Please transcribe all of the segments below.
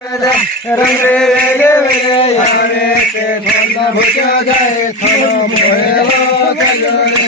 रंग वेले वेले आवे ते थोड़ा भुजा जाए थोड़ा मोहेलो चलो रे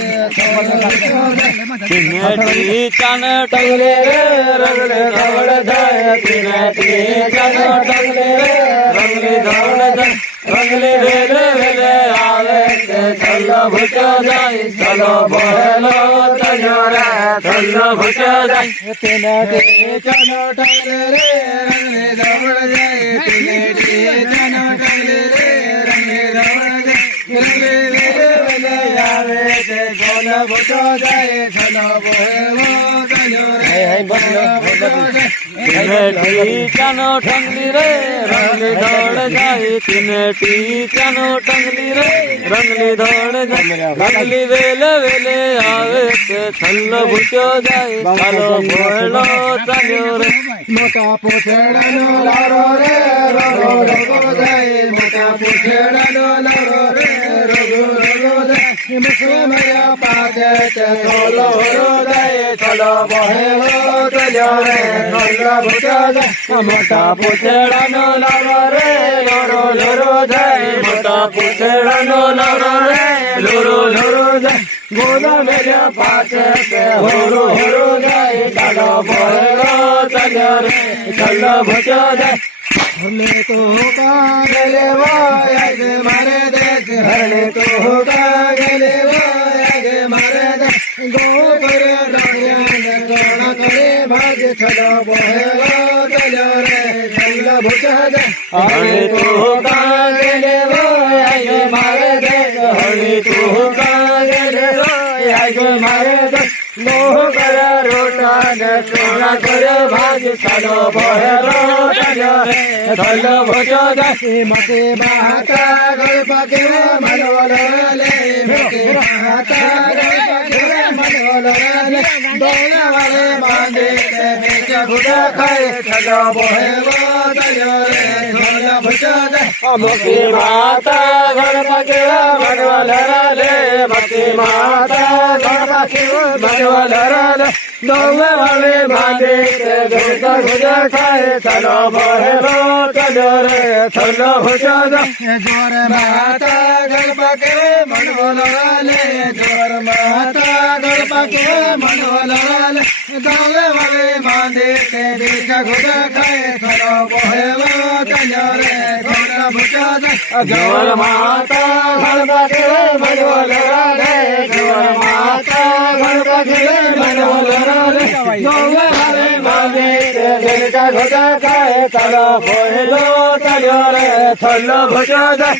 चन टंगले रे रंगले धवड़ जाए तिनटी चन टंगले रे रंगले धवड़ जाए रंगले वेले वेले आवे ते थोड़ा भुजा जाए चलो मोहेलो चलो रे थोड़ा भुजा जाए तिनटी चलो टंगले रे रंगले धवड़ जाए तिनटी चलो टंगले रे रंगले धवड़ जाए रंगले वेले वेले आवे ते थोड़ा भुजा जाए चलो मोहेलो चलो रे तिनटी चनो टंगली रे रंगली दौड़ जाए तिनटी चनो टंगली रे रंगली दौड़ जाए रंगली वेले वेले आवे ते थल्लो भुजो जाए चलो बोलो चलो रे मोटा पोछड़ानो लारो रे रोगो रोगो जाए मोटा पोछड़ानो लारो रे रोगो रोगो जाए मुझे मेरा पाके ते चलो हो जाए चलो बहेलो चलो रे चलो भुजा जाए मोटा पोछड़ानो लारो रे लोरो लोरो जाए मोटा पुछड़ानो लारो रे लोरो लोरो जाए गोदा मेरा पाके ते होरो होरो जाए चलो बहेलो चलो रे चलो भुजा जाए हरले तो का गले वो आगे मारे देश हरले तो का गले वो आगे मारे देश गोबर डालिया कोना करे भाग चलो बहेलो चलो रे चलो भुजा जाए हरले तो का गले वो आगे मारे देश हरले तो का गले वो आगे मारे देश मोह करा रोटा ने सोना करे भाग चलो बहेलो चलो रे चलो भुजा जाए मते माता गल पके मनोल ले मते माता गल पके मनोल ले दोना वाले बांधे ते बेच खुदा खाए चलो बहेलो चलो रे चलो भुजा जाए मते माता घर पके मनोल ले मते माता घर पके मनोल ले दोना वाले बांधे ते बेच खुदा खाए चलो बहेलो चलो रे चलो भुजा जाए जोर माता गल पके मनोल ले जोर माता गल पके मनोल ले दोले वाले बांधे ते बेच खुदा खाए चलो बहेलो चलो रे चलो भुजा जाए जोर माता घर पके मनोल ले जोर माता घर पके मनोल ले दोले वाले बांधे ते बेच खुदा खाए चलो बहेलो चलो रे चलो भुजा जाए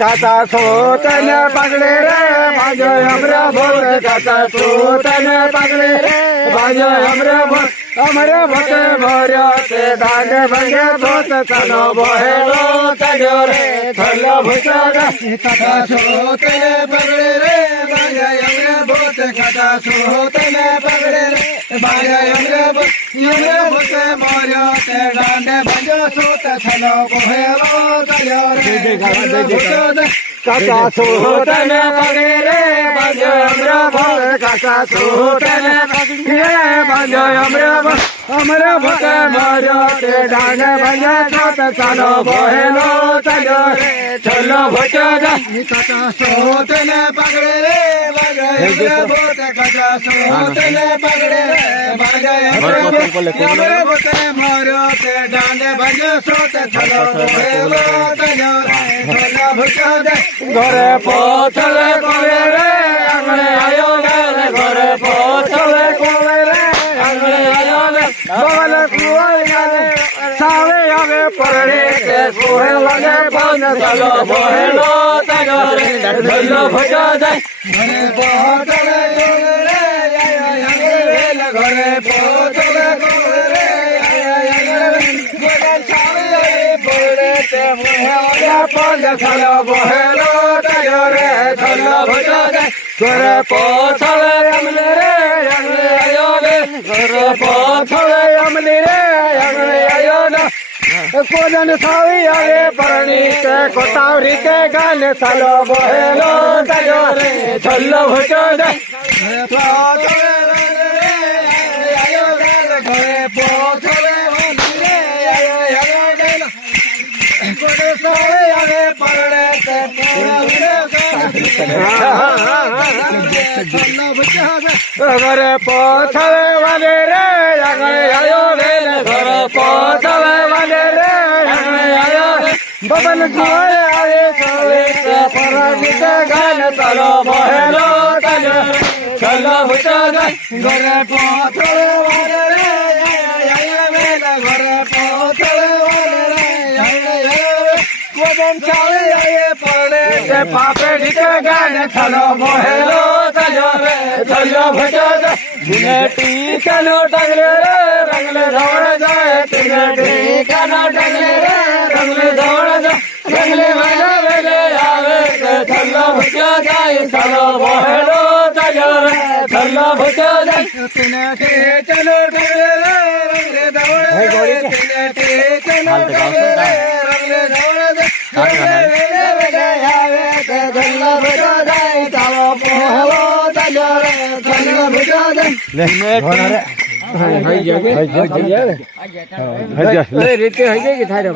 काता सोतन पगड़े रे बाजो हमरा भोट काता सोतन पगड़े रे बाजो हमरा भोट हमरे भोटे भोरियो ते दाग भंगे भोट चलो बहेलो चलो रे चलो भुजा जाए काता सोतन पगड़े रे बाजो हमरा भोट काता सोतन पगड़े रे बाजो हमरा भोट भोटे भोरियो ते दाग भंगे सोत चलो बहेलो चलो रे काका सोतन पगड़े रे बाजो हमरा भोट काका सोतन पगड़े रे बाजो हमरा भोट हमरे भोटे भोरियो ते दाग भंगे सोत चलो बहेलो चलो रे चलो भुजा जाए काका सोतन पगड़े रे बाजो हमरे भोट काका सोतन पगड़े रे बाजो हमरे भोटे भोरियो ते दाग भंगे सोत चलो बहेलो चलो रे चलो भुजा जाए घरे पोछले कोले रे आंगणे आयो रे घरे पोछले कोले रे आंगणे आयो रे बगल कुआई गाले सावे आवे परड़े के सोहे लगे पान चलो बहेलो चलो रे चलो भुजा जाए घरे पोछले कोले रे वेल घरे पोछले कोले रे बगल सावे आवे परड़े ते मोहे पान चलो बहेलो चलो रे चलो भुजा जाए घरे पोछले अमले रे आंगणे आयो रे घरे पोछले अमले रे आंगणे आयो रे कोजन सावी आवे परणी के कोतावरी के गाले चलो बहेलो चलो रे चलो भुजा जाए घरे पोछले પોથલે વાંધીને આયો વેલો ગોડે સાળે આવે પરડે તે ઘરે પોથલે વાલે રે આગળ આયો વેલ ઘર પોથલે વાલે રે આગળ આયો બબન જોડે આવે સોલે પરાજિત ગાન તલો બહેલો તલો ચલો ભુજા ઘરે પોથલે વાલે રે આયો વેલ ઘરે પોથલે વાલે રે આયો વદન ચાલે આયે પરડે તે પાપે જીતે ગાન તલો બહેલો તલો રે ચલો ભુજા ટી ચલો ટગલે રે રંગલે ધોળ જાય ટી કાનો ટગલે રે રંગલે ધોળ જાય રંગલે વાલે વેલે આવે તે ચલો ભુજા જાય ચલો બહેલો તલો રે ચલો ભુજા જાય ચલો ટગલે રે રંગલે ધોળ જાય ચલો ટગલે રે રંગલે ધોળ જાય વેલે આવે તે ચલો ભુજા જાય ચાલો પોહલો ચલો રે ચલો ભુજા જાય રીતે હઈ જાય કે થાય